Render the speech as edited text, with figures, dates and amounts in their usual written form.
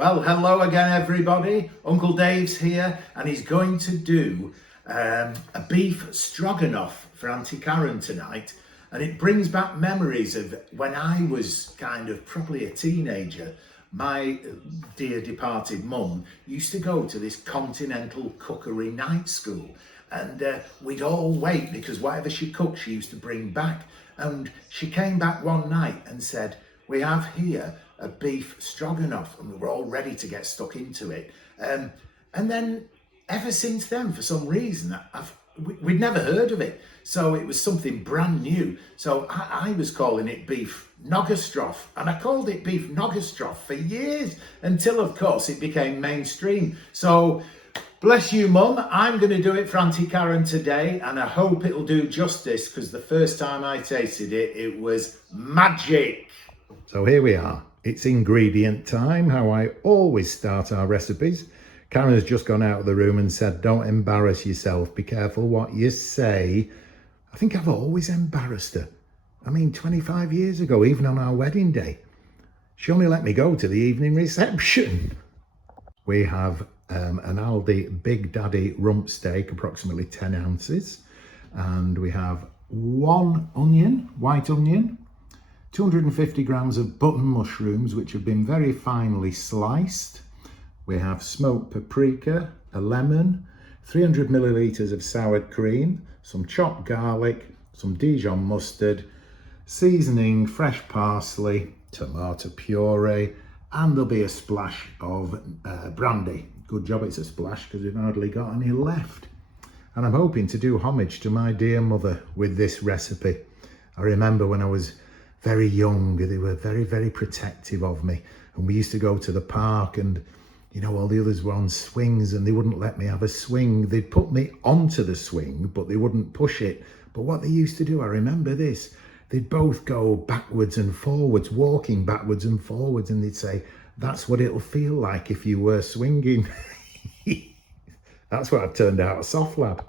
Well, hello again, everybody. Uncle Dave's here, and he's going to do a beef stroganoff for Auntie Karen tonight. And it brings back memories of when I was kind of probably a teenager. My dear departed mum used to go to this continental cookery night school, and we'd all wait because whatever she cooked, she used to bring back. And she came back one night and said, "We have here a beef stroganoff," and we were all ready to get stuck into it. And then ever since then, for some reason, we'd never heard of it. So it was something brand new. So I was calling it beef noggastroff, and I called it beef noggastroff for years until, of course, it became mainstream. So bless you, Mum. I'm going to do it for Auntie Karen today, and I hope it'll do justice because the first time I tasted it, it was magic. So here we are. It's ingredient time, how I always start our recipes. Karen has just gone out of the room and said, "Don't embarrass yourself. Be careful what you say." I think I've always embarrassed her. I mean, 25 years ago, even on our wedding day, she only let me go to the evening reception. We have an Aldi Big Daddy rump steak, approximately 10 ounces. And we have one onion, white onion, 250 grams of button mushrooms, which have been very finely sliced. We have smoked paprika, a lemon, 300 millilitres of sour cream, some chopped garlic, some Dijon mustard, seasoning, fresh parsley, tomato puree, and there'll be a splash of brandy. Good job it's a splash because we've hardly got any left. And I'm hoping to do homage to my dear mother with this recipe. I remember when I was very young, they were very, very protective of me. And we used to go to the park and, you know, all the others were on swings and they wouldn't let me have a swing. They'd put me onto the swing, but they wouldn't push it. But what they used to do, I remember this, they'd both go backwards and forwards, walking backwards and forwards. And they'd say, "That's what it'll feel like if you were swinging." That's what I turned out, a soft lad.